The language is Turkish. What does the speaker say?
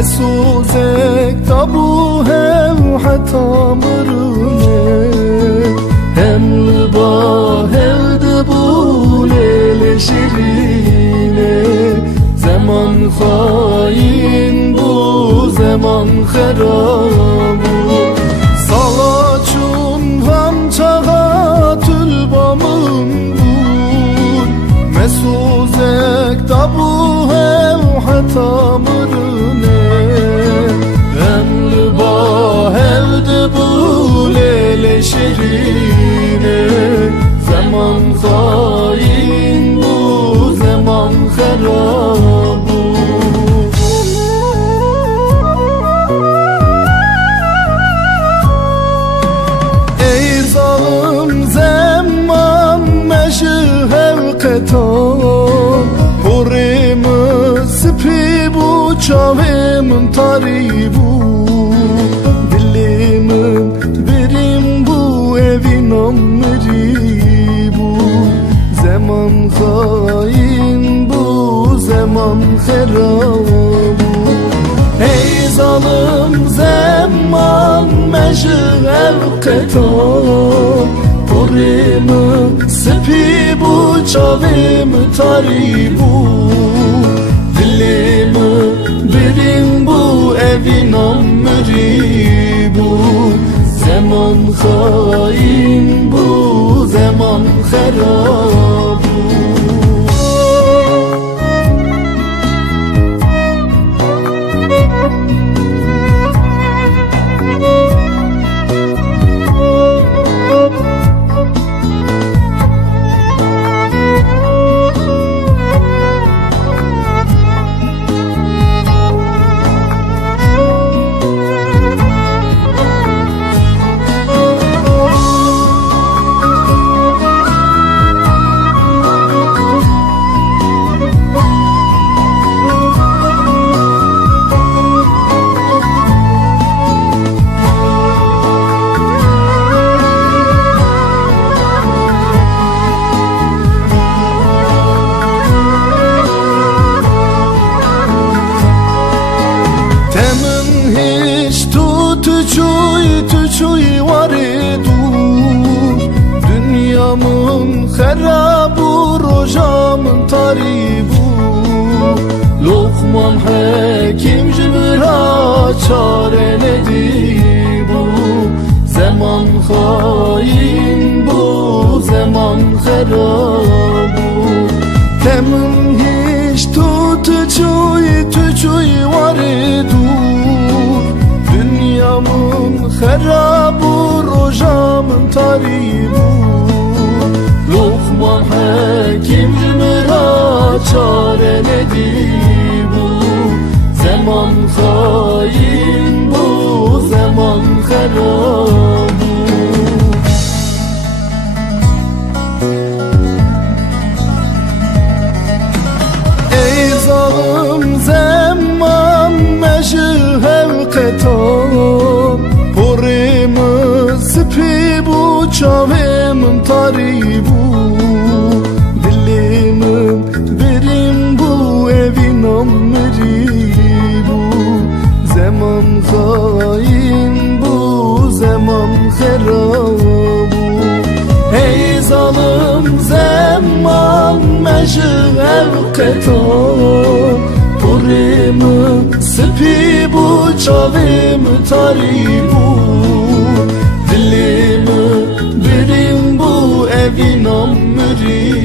مسوزك تابو هم حتى مرنه هم لبا هل دبو ليل شرينه زمان خاين بو زمان خرابو سالا چون هم چاها تلبامون بود مسوزك تابو هم حتى مرنه هم لبا هل دبو ليل شرينه زمان خاين بو زمان خرابو ای ظالم زمان مشهر قطار پرم سپی بو چاوم تاری بو دلم بریم بو evin meri bu zaman hain bu zaman herabu ey zalim zaman meşgul qetar purim sepi bu çavim tari bu dilim birim bu evin meri bu zaman hain bu zaman herabu Tüçüy var dur dünyamın herabu rojamın taribu Lokman hakim cümra çare nedir bu zaman hain bu zaman herabu temin hiç tüçüy var dur dünyamın herabu rojamın taribu Lokman hakim cümra çare nedir bu zaman hain bu zaman herabu ey zalim zaman meşhur qetar purim sepi bu çavim taribu dilim birim bu evin meri bu zaman hain bu zaman herabu ey zalim zaman meşhur qetar purim sepi bu çavim taribu dilim birim bu evin meri